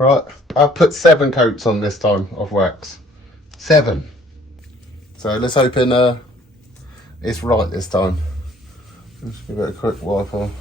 Right, I've put 7 coats on this time of wax. 7. So let's hope it's right this time. Let's give it a quick wipe on.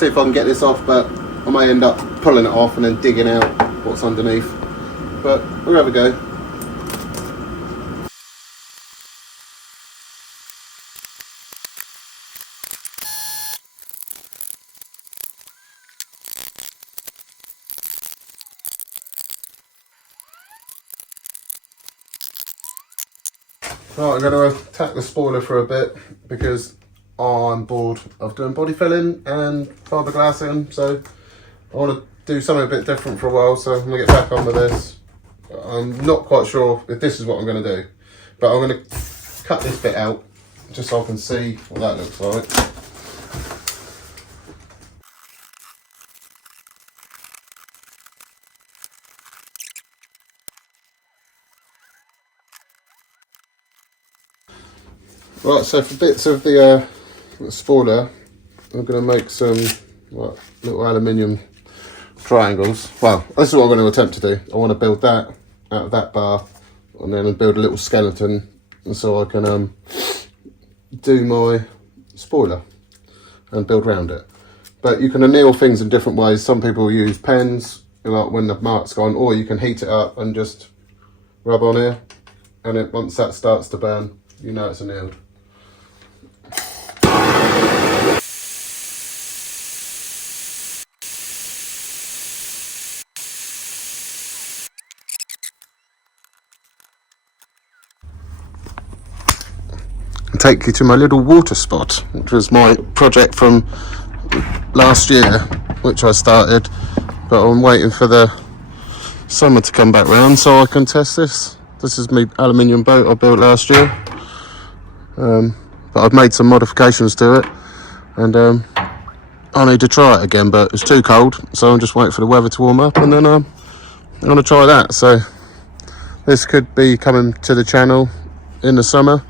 See if I can get this off, but I may end up pulling it off and then digging out what's underneath. But we'll have a go. Right, I'm going to attack the spoiler for a bit because I'm bored of doing body filling and fiberglassing, so I want to do something a bit different for a while, so I'm going to get back on with this. I'm not quite sure if this is what I'm going to do, but I'm going to cut this bit out just so I can see what that looks like. Right, so for bits of the spoiler, I'm going to make some little aluminium triangles. Well, this is what I'm going to attempt to do. I want to build that out of that bar and then build a little skeleton so I can do my spoiler and build around it. But you can anneal things in different ways. Some people use pens, like when the mark's gone, or you can heat it up and just rub on here, and then once that starts to burn, you know it's annealed. Take you to my little water spot, which was my project from last year, which I started, but I'm waiting for the summer to come back round so I can test this. This is my aluminium boat I built last year, but I've made some modifications to it, and I need to try it again, but it's too cold, so I'm just waiting for the weather to warm up, and then I'm going to try that. So this could be coming to the channel in the summer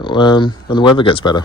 when the weather gets better.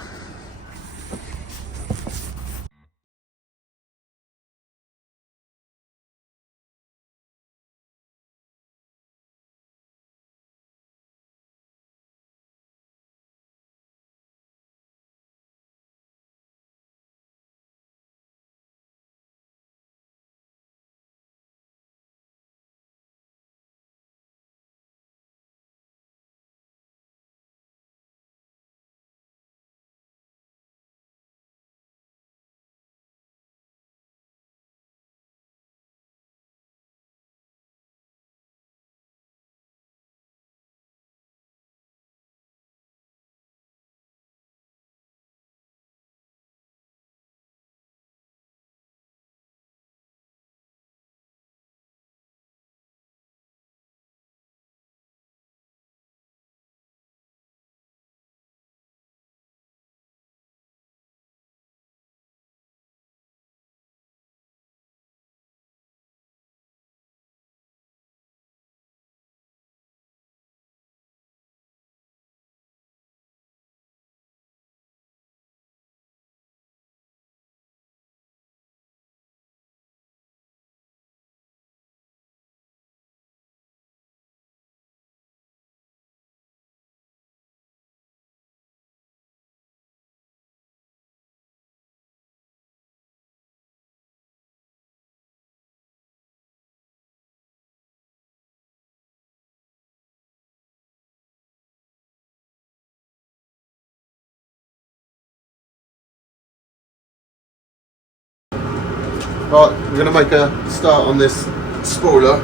Right, we're going to make a start on this spoiler.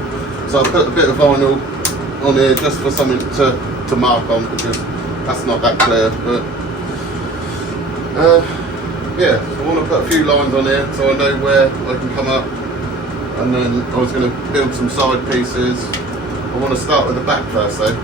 So I put a bit of vinyl on here just for something to mark on, because that's not that clear. But yeah, I want to put a few lines on here so I know where I can come up. And then I was going to build some side pieces. I want to start with the back first though.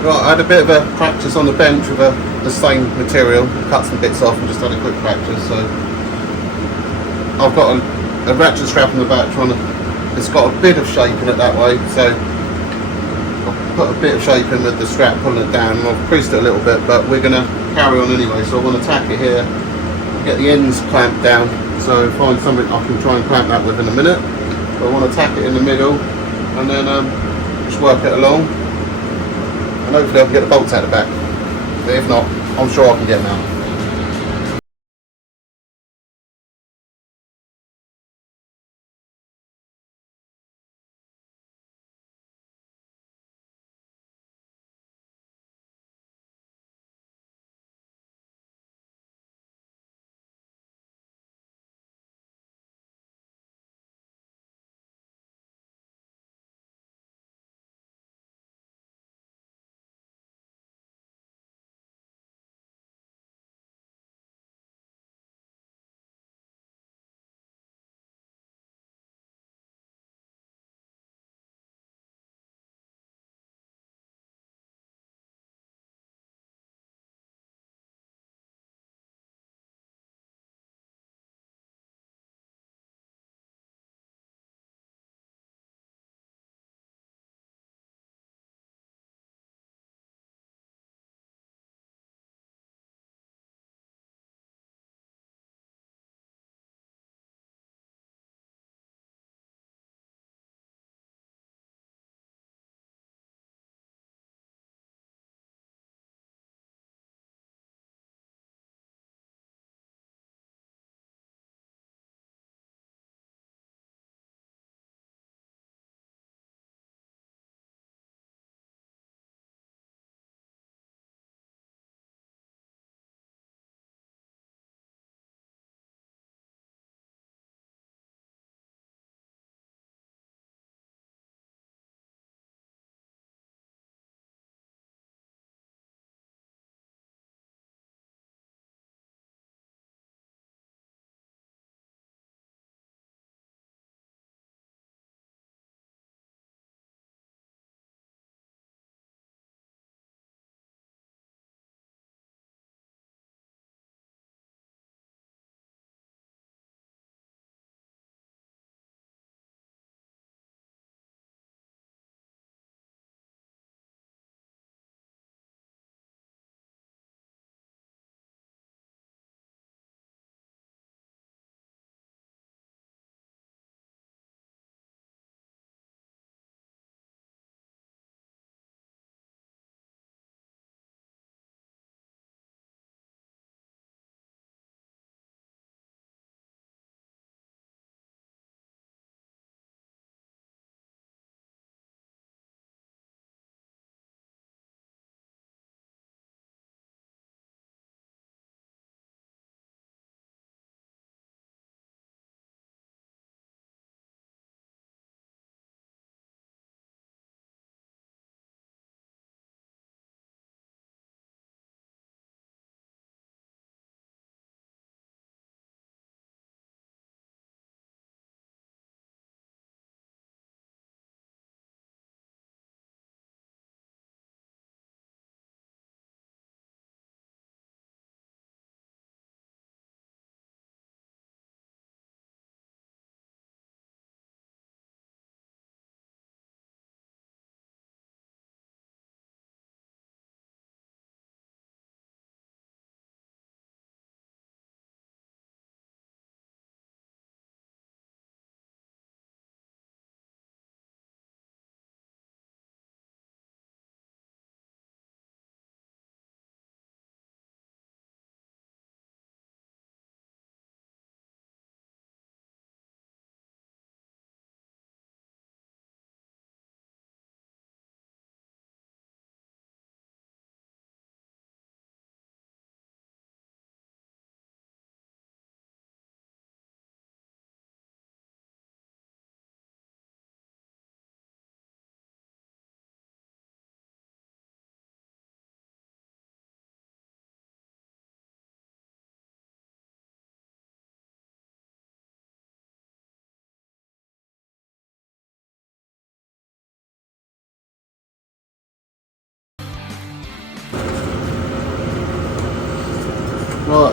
Right, I had a bit of a practice on the bench with the same material, cut some bits off and just had a quick practice. So I've got a ratchet strap in the back, it's got a bit of shape in it that way, so I'll put a bit of shape in with the strap, pulling it down, and I've creased it a little bit, but we're going to carry on anyway. So I want to tack it here, get the ends clamped down, so find something I can try and clamp that with in a minute. But I want to tack it in the middle and then just work it along. And hopefully I can get the bolts out the back. But if not, I'm sure I can get them out.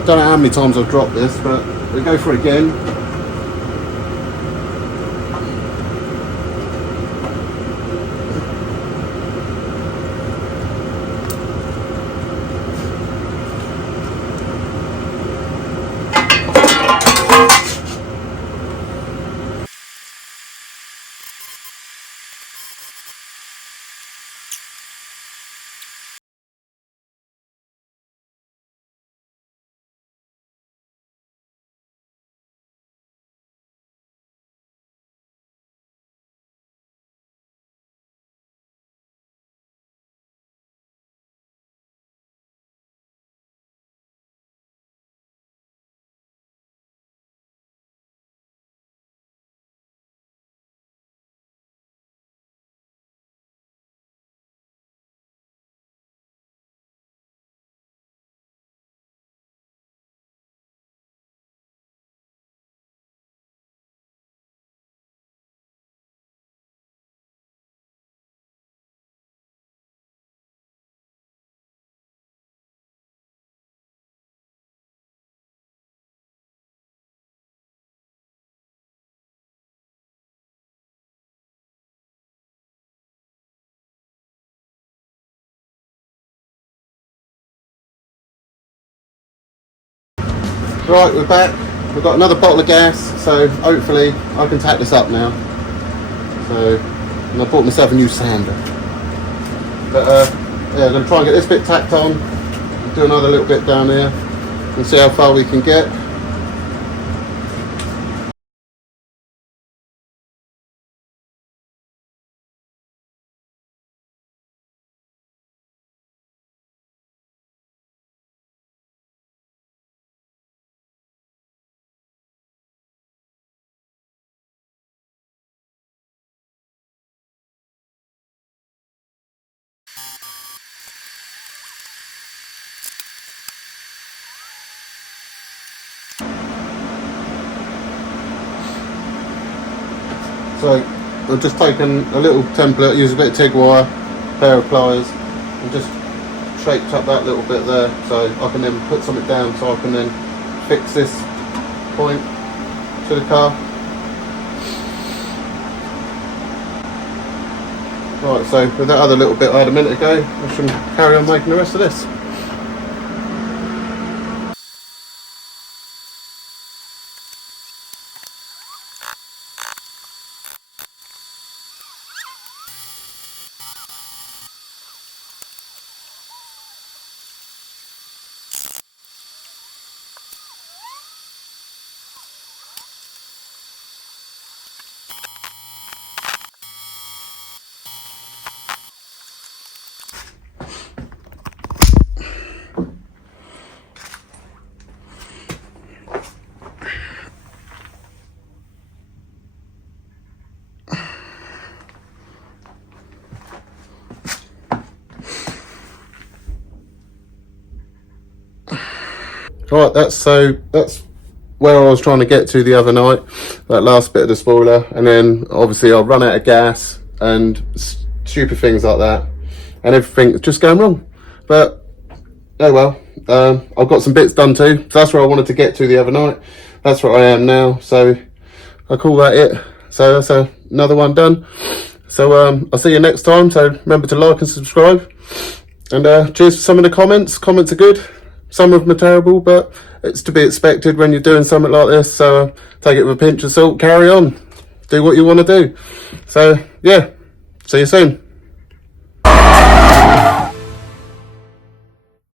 don't know how many times I've dropped this, but we go for it again. Right, we're back. We've got another bottle of gas, so hopefully I can tack this up now. So, and I bought myself a new sander. But yeah, I'm going to try and get this bit tacked on, do another little bit down here, and see how far we can get. So I've just taken a little template, used a bit of TIG wire, pair of pliers, and just shaped up that little bit there, so I can then put something down, so I can then fix this point to the car. Right, so with that other little bit I had a minute ago, I should carry on making the rest of this. Right, that's where I was trying to get to the other night, that last bit of the spoiler, and then obviously I'll run out of gas and stupid things like that, and everything's just going wrong. But oh well, I've got some bits done too, so that's where I wanted to get to the other night. That's where I am now, so I call that it. So that's another one done. So I'll see you next time, so remember to like and subscribe, and cheers for some of the comments. Comments are good. Some of them are terrible, but it's to be expected when you're doing something like this. So take it with a pinch of salt, carry on, do what you want to do. So yeah, see you soon.